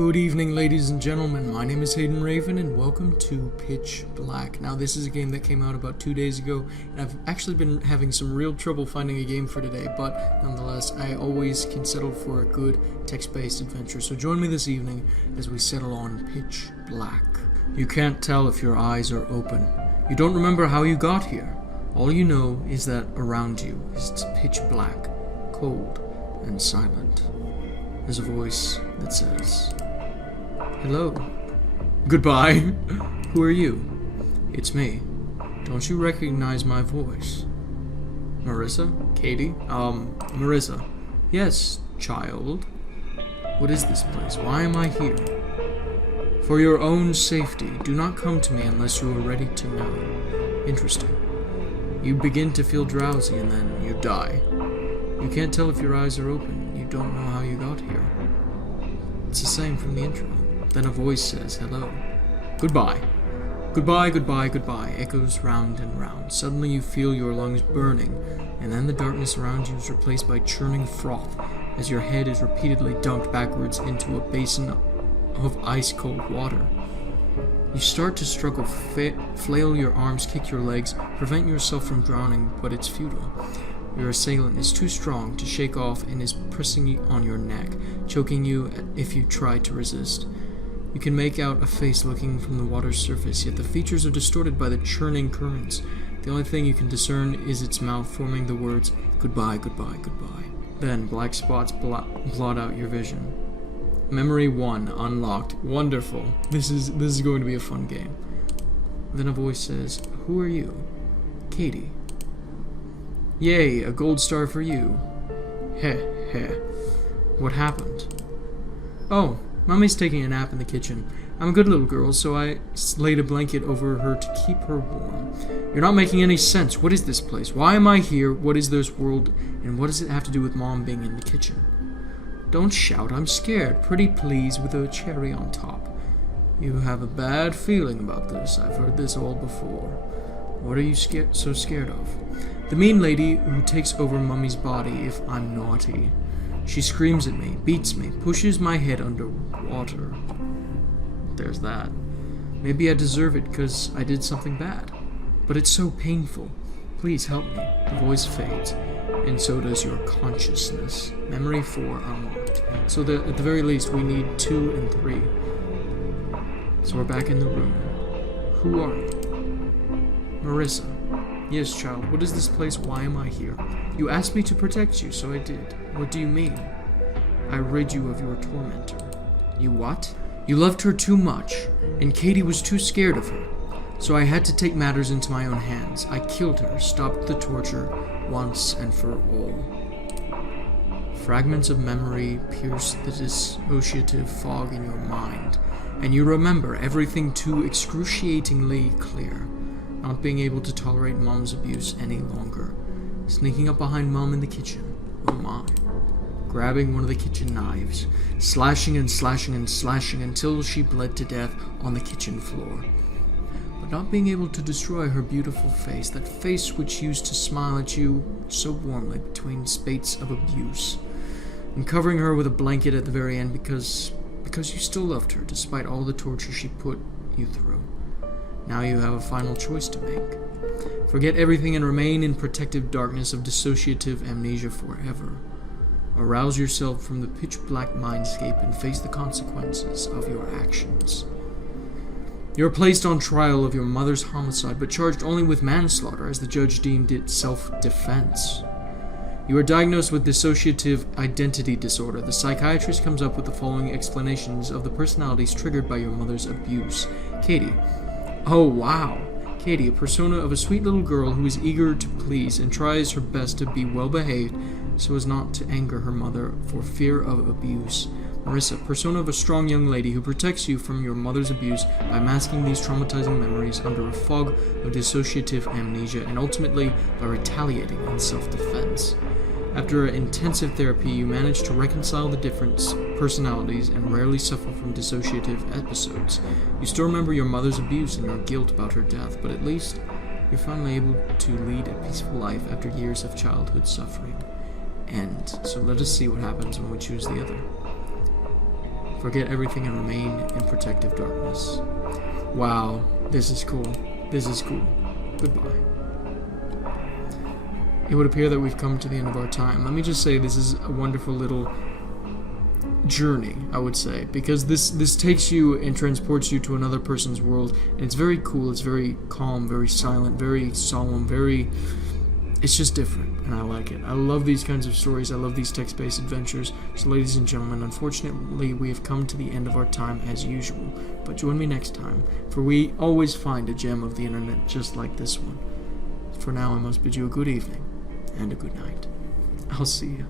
Good evening, ladies and gentlemen. My name is Hayden Raven, and welcome to Pitch Black. Now, this is a game that came out about 2 days ago, and I've actually been having some real trouble finding a game for today, but nonetheless, I always can settle for a good text-based adventure. So join me this evening as we settle on Pitch Black. You can't tell if your eyes are open. You don't remember how you got here. All you know is that around you is pitch black, cold, and silent. There's a voice that says, "Hello. Goodbye. Who are you?" "It's me. Don't you recognize my voice?" "Marissa? Katie? Marissa." "Yes, child. What is this place? Why am I here?" "For your own safety, do not come to me unless you are ready to know." "Interesting. You begin to feel drowsy and then you die. You can't tell if your eyes are open. You don't know how you got here." It's the same from the intro. Then a voice says, "Hello. Goodbye. Goodbye, goodbye, goodbye," echoes round and round. Suddenly you feel your lungs burning, and then the darkness around you is replaced by churning froth as your head is repeatedly dunked backwards into a basin of ice-cold water. You start to struggle, flail your arms, kick your legs, prevent yourself from drowning, but it's futile. Your assailant is too strong to shake off and is pressing on your neck, choking you if you try to resist. You can make out a face looking from the water's surface, yet the features are distorted by the churning currents. The only thing you can discern is its mouth forming the words, "Goodbye, goodbye, goodbye." Then black spots blot out your vision. Memory 1 unlocked. Wonderful. This is going to be a fun game. Then a voice says, "Who are you?" "Katie." "Yay, a gold star for you." Heh, heh. "What happened?" "Oh, Mommy's taking a nap in the kitchen. I'm a good little girl, so I laid a blanket over her to keep her warm." "You're not making any sense. What is this place? Why am I here? What is this world? And what does it have to do with Mom being in the kitchen?" "Don't shout, I'm scared. Pretty please with a cherry on top." "You have a bad feeling about this. I've heard this all before. What are you so scared of?" "The mean lady who takes over Mummy's body if I'm naughty. She screams at me, beats me, pushes my head under water." There's that. "Maybe I deserve it because I did something bad. But it's so painful. Please help me." The voice fades, and so does your consciousness. Memory 4 unlocked. So at the very least, we need 2 and 3. So we're back in the room. "Who are you?" "Marissa." "Yes, child. What is this place? Why am I here?" "You asked me to protect you, so I did." "What do you mean?" "I rid you of your tormentor." "You what?" "You loved her too much, and Katie was too scared of her. So I had to take matters into my own hands. I killed her, stopped the torture, once and for all." Fragments of memory pierce the dissociative fog in your mind, and you remember everything too excruciatingly clear. Not being able to tolerate Mom's abuse any longer. Sneaking up behind Mom in the kitchen. Oh my. Grabbing one of the kitchen knives. Slashing and slashing and slashing until she bled to death on the kitchen floor. But not being able to destroy her beautiful face, that face which used to smile at you so warmly between spates of abuse. And covering her with a blanket at the very end because you still loved her despite all the torture she put you through. Now you have a final choice to make. Forget everything and remain in protective darkness of dissociative amnesia forever. Arouse yourself from the pitch-black mindscape and face the consequences of your actions. You are placed on trial of your mother's homicide, but charged only with manslaughter as the judge deemed it self-defense. You are diagnosed with dissociative identity disorder. The psychiatrist comes up with the following explanations of the personalities triggered by your mother's abuse. Katie. Oh, wow. Katie, a persona of a sweet little girl who is eager to please and tries her best to be well-behaved so as not to anger her mother for fear of abuse. Marissa, persona of a strong young lady who protects you from your mother's abuse by masking these traumatizing memories under a fog of dissociative amnesia and ultimately by retaliating in self-defense. After intensive therapy, you manage to reconcile the different personalities and rarely suffer from dissociative episodes. You still remember your mother's abuse and your guilt about her death, but at least you're finally able to lead a peaceful life after years of childhood suffering. So let us see what happens when we choose the other. Forget everything and remain in protective darkness. Wow, this is cool. This is cool. Goodbye. It would appear that we've come to the end of our time. Let me just say this is a wonderful little journey, I would say, because this takes you and transports you to another person's world, and it's very cool, it's very calm, very silent, very solemn, it's just different, and I like it. I love these kinds of stories. I love these text-based adventures. So ladies and gentlemen, unfortunately we have come to the end of our time as usual, but join me next time, for we always find a gem of the internet just like this one. For now, I must bid you a good evening and a good night. I'll see you.